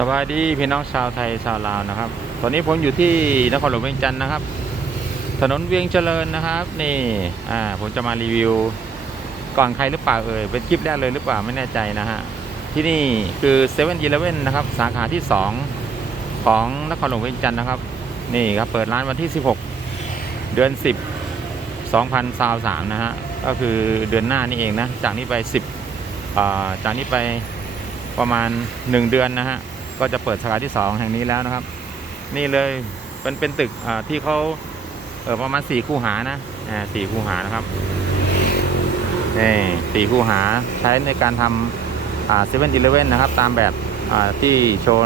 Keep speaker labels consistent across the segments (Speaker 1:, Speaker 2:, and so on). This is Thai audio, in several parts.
Speaker 1: สวัสดีพี่น้องชาวไทยชาวลาวนะครับ ตอนนี้ผมอยู่ที่นครหลวงเวียงจันทร์นะครับ ถนนเวียงเจริญนะครับ นี่อ่าผมจะมารีวิว ก่อนใครหรือเปล่าเอ่ยเป็นคลิปแรกเลยหรือเปล่าไม่แน่ใจนะฮะที่นี่คือ7 e เ e ่ e อนะครับ สาขาที่ 2 ของนครหลวงเวียงจันทร์นะครับ นี่ครับเปิดร้านวันที่ 16 เดือน 10 2023นะฮะก็คือเดือนหน้านี่เองนะจากนี้ไป 10อ่าจากนี้ไปประมาณ 1 เดือนนะฮะ ก็จะเปิดสาขาที่ 2 แห่งนี้แล้วนะครับ นี่เลยเป็นเป็นตึกที่เขาเออประมาณ4คูหานะอ่าสี่คูหานะครับนี่สี่คูหาใช้ในการทำอ่าเซเว่นอีเลเว่นนะครับ ตามแบบอ่าที่โชว์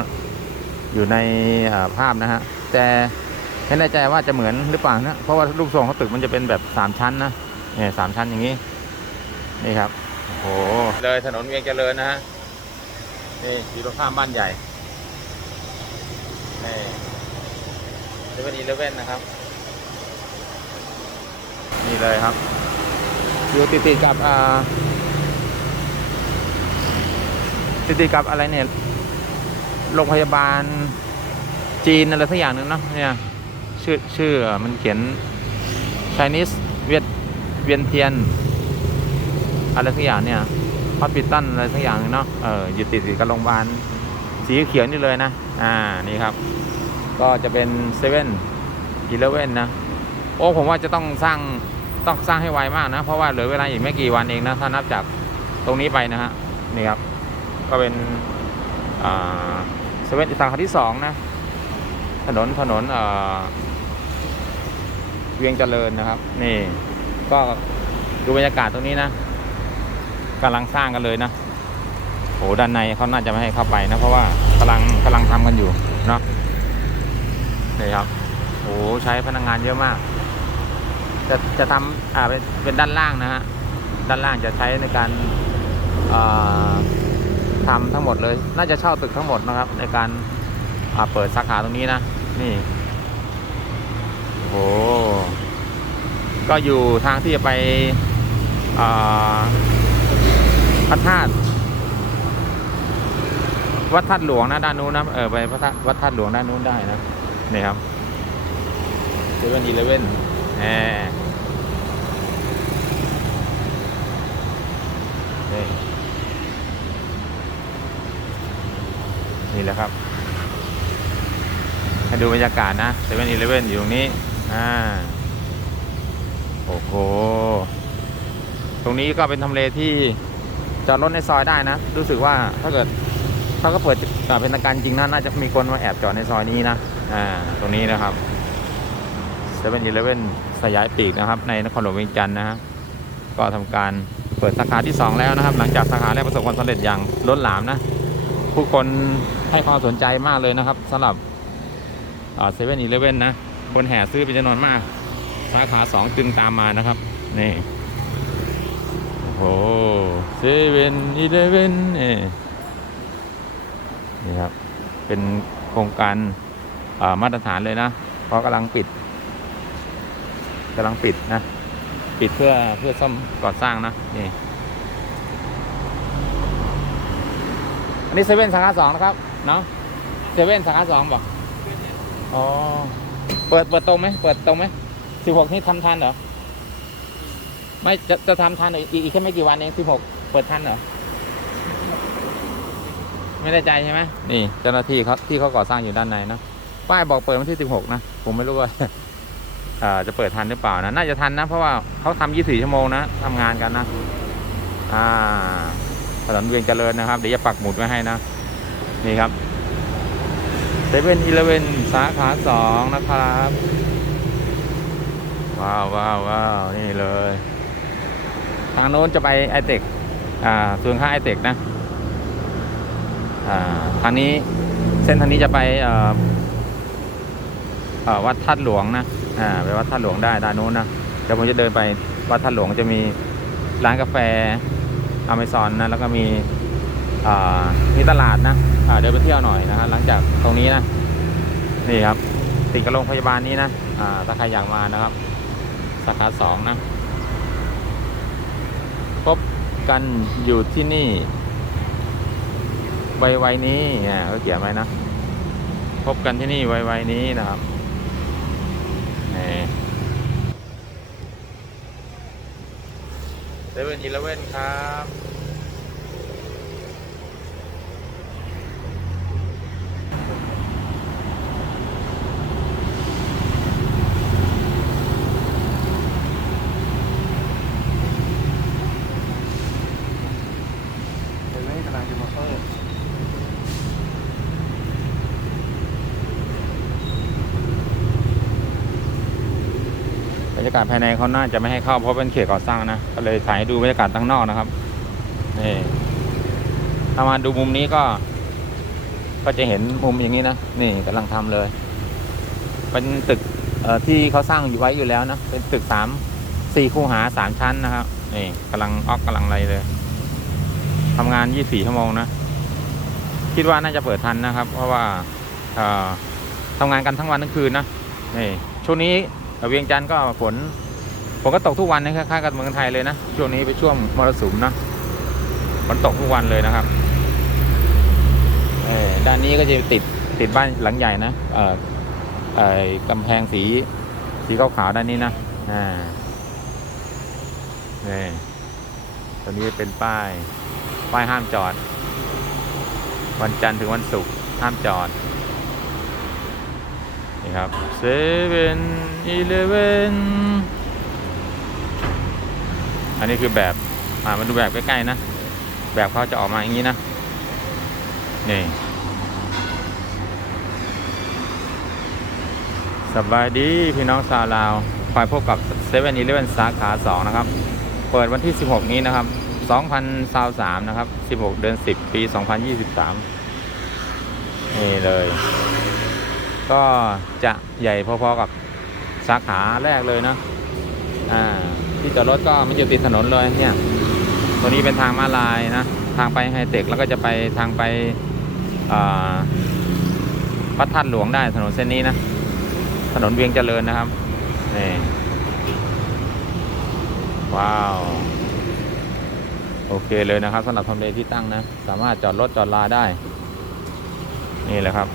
Speaker 1: อยู่ในภาพนะฮะแต่ไม่แน่ใจว่าจะเหมือนหรือเปล่านะเพราะว่ารูปทรงของตึกมันจะเป็นแบบ3ชั้นนะเนี่ยสามชั้นอย่างนี้ นี่ครับโอ้โหเลยถนนเวียงเจริญนะฮะนี่อยู่ตรงข้ามบ้านใหญ่ นี่เซเว่นอีเลเว่นนะครับ นี่เลยครับ อยู่ติดติดๆกับอ่าติดติดๆกับอะไรเนี่ย โรงพยาบาลจีนอะไรสักอย่างหนึ่งเนาะ เนี่ย ชื่อชื่อมันเขียน Chinese เวียดเวียนเทียน อะไรสักอย่างเนี่ยฮอสปิตัลอะไรสักอย่างหนึงเนาะ เอออยู่ติดติดกับโรงพยาบาล สีเขียวนี่เลยนะ อ่า นี่ครับ ก็จะเป็นเซเว่นอีเลเว่นนะ โอ้ ผมว่าจะต้องสร้าง ต้องสร้างให้ไวมากนะ เพราะว่าเหลือเวลาอีกไม่กี่วันเองนะ ถ้านับจากตรงนี้ไปนะฮะ นี่ครับ ก็เป็น อ่า เซเว่นสาขาที่สองนะ ถนน ถนน เอ่อ เวียงเจริญนะครับ นี่ ก็ดูบรรยากาศตรงนี้นะกำลังสร้างกันเลยนะ โอ้ด้านในเขาน่าจะไม่ให้เข้าไปนะ เพราะว่ากำลังกำลังทำกันอยู่เนาะนี่ครับโอ้ใช้พนักงานเยอะมาก จะจะทำอ่าเป็นเป็นด้านล่างนะฮะด้านล่างจะใช้ในการอ่าทำทั้งหมดเลย น่าจะเช่าตึกทั้งหมดนะครับ ในการเปิดสาขาตรงนี้นะ นี่โอ้ก็อยู่ทางที่จะไปพระธาตุ วัดธาตุหลวงนะด้านนู้นนะเออไปพระธาตุวัดธาตุหลวงด้านนู้นได้นะนี่ครับเซเว่นอีเลเว่นแหมนี่นี่แหละครับให้ดูบรรยากาศนะเซเว่นอีเลเว่นอยู่ตรงนี้ อ่า โอ้โห ตรงนี้ก็เป็นทำเลที่จอดรถในซอยได้นะ รู้สึกว่าถ้าเกิด ถ้าก็เปิดเป็นทางการจริงนะน่าจะมีคนมาแอบจอดในซอยนี้นะอ่าตรงนี้นะครับเซเว่นอีเลเว่นสยายปีกนะครับ ในนครหลวงเวียงจันทร์นะฮะก็ทำการเปิดสาขาที่ 2 แล้วนะครับ หลังจากสาขาแรกประสบความสำเร็จอย่างล้นหลามนะ ผู้คนให้ความสนใจมากเลยนะครับสำหรับเซเว่นอีเลเว่นนะ คนแห่ซื้อเป็นจำนวนมาก สาขา 2 จึงตามมานะครับ นี่โอ้เซเว่นอีเลเว่นเนี่ นี่ครับ เป็นโครงการมาตรฐานเลยนะ เพราะกำลังปิดกำลังปิดนะ ปิดเพื่อเพื่อซ่อมก่อสร้างนะนี่อันนี้เซเว่นสาขาสองนะครับเนาะเซเว่นสาขาสองบอกอ๋อเปิดเปิดตรงไหมเปิดตรงไหมสิบหกนี่ทำทันเหรอไม่จะจะทำทันออีกอีกแค่ไม่กี่วันเองสิบหกเปิดทันเหรอ ไม่ได้ใจใช่ไหมนี่เจ้าหน้าที่เขาที่เขาก่อสร้างอยู่ด้านในนะป้ายบอกเปิดวันที่สิบหกนะ ผมไม่รู้ว่าจะเปิดทันหรือเปล่านะ น่าจะทันนะ เพราะว่าเขาทำยี่สี่ชั่วโมงนะทำงานกันนะ อ่า ถนนเวียงเจริญนะครับ เดี๋ยวจะปักหมุดไว้ให้นะ นี่ครับเซเว่นอีเลเวนสาขาสองนะครับ ว้าวว้าวว้าวนี่เลย ทางโน้นจะไปไอเทคอ่าส่วนค่าไอเทคนะ ทางนี้เส้นทางนี้จะไปวัดท่าตุหลวงนะไปวัดท่าตุหลวงได้ด้านนู้นนะเดี๋ยวผมจะเดินไปวัดท่าตุหลวงจะมีร้านกาแฟอเมซอนนะแล้วก็มีมีตลาดนะเดินไปเที่ยวหน่อยนะฮะหลังจากตรงนี้นะนี่ครับติดกับโรงพยาบาลนี้นะถ้าใครอยากมานะครับสาขาสองนะพบกันอยู่ที่นี่ ไวๆนี้เนี่ยเขาเขียนไว้นะ พบกันที่นี่ไวๆนี้นะครับเซเว่นอีเลเว่นครับ
Speaker 2: เห็นไหมกำลังจะมาเปิด
Speaker 1: บรรยากาศภายในเขาน่าจะไม่ให้เข้าเพราะเป็นเขตก่อสร้างนะ ก็เลยถ่ายให้ดูบรรยากาศข้างนอกนะครับนี่ถ้ามาดูมุมนี้ก็ ก็จะเห็นมุมอย่างนี้นะ นี่กำลังทำเลย เป็นตึกที่เขาสร้างอยู่ไว้อยู่แล้วนะ เป็นตึกสามสี่คูหาสามชั้นนะครับ นี่กำลังออกกำลังอะไรเลยทำงานยี่สี่ชั่วโมงนะ คิดว่าน่าจะเปิดทันนะครับ เพราะว่าเอ่อทำงานกันทั้งวันทั้งคืนนะ นี่ช่วงนี้ เอ่เวียงจันทร์ก็ฝนฝนก็ตกทุกวันนะคล้ายๆกับเมืองไทยเลยนะช่วงนี้เป็นช่วงมรสุมนะฝนตกทุกวันเลยนะครับด้านนี้ก็จะติดติดบ้านหลังใหญ่นะเอ่อเอ่อกำแพงสีสีขาวๆด้านนี้นะอ่านี่ตอนนี้เป็นป้าย ป้ายห้ามจอด วันจันทร์ถึงวันศุกร์ห้ามจอด นี่ครับเซเว่นอีเลเว่นอันนี้คือแบบอ่ามาดูแบบใกล้ๆนะ แบบเขาจะออกมาอย่างนี้นะ นี่สบายดีพี่น้องชาวลาวคอยพบกับเซเว่นอีเลเว่นสาขา 2 นะครับ เปิดวันที่ 16 นี้นะครับ 2023 นะครับ 16 เดือน 10 ปี 2023 นี่เลย ก็จะใหญ่พอๆกับสาขาแรกเลยนะอ่าที่จอดรถก็มันอยู่ติดถนนเลยเนี่ยตัวนี้เป็นทางม้าลายนะ ทางไปไฮเทคแล้วก็จะไปทางไปพระธาตุหลวงได้ถนนเส้นนี้นะ ถนนเวียงเจริญนะครับนี่ว้าว โอเคเลยนะครับสำหรับทำเลที่ตั้งนะ สามารถจอดรถจอดลาได้ นี่แหละครับ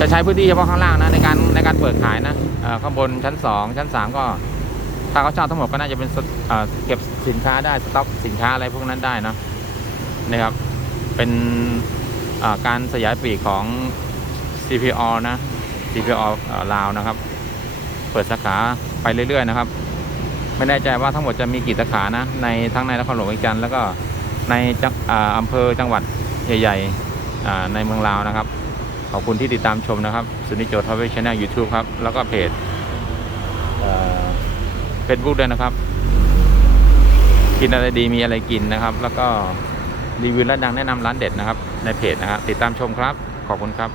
Speaker 1: จะใช้พื้นที่เฉพาะข้างล่างนะในการในการเปิดขายนะข้างบนชั้น 2 ชั้น 3 ก็ถ้าเขาเช่าทั้งหมดก็น่าจะเป็นเเก็บสินค้าได้สต็อกสินค้าอะไรพวกนั้นได้นะนะครับ เป็นการสยายปีกของ CPO นะ CPO เอ่อลาวนะครับ เปิดสาขาไปเรื่อยๆนะครับ ไม่แน่ใจว่าทั้งหมดจะมีกี่สาขานะในทั้งในนครหลวงเวียงจันทร์แล้วก็ในออำเภอจังหวัดใหญ่ๆในเมืองลาวนะครับ ขอบคุณที่ติดตามชมนะครับสุนิโจทาวเวชแนลยูทูบครับ แล้วก็เพจเฟซบุ๊กด้วยนะครับ กินอะไรดีมีอะไรกินนะครับ แล้วก็รีวิวร้านดังแนะนำร้านเด็ดนะครับ ในเพจนะครับติดตามชมครับ ขอบคุณครับ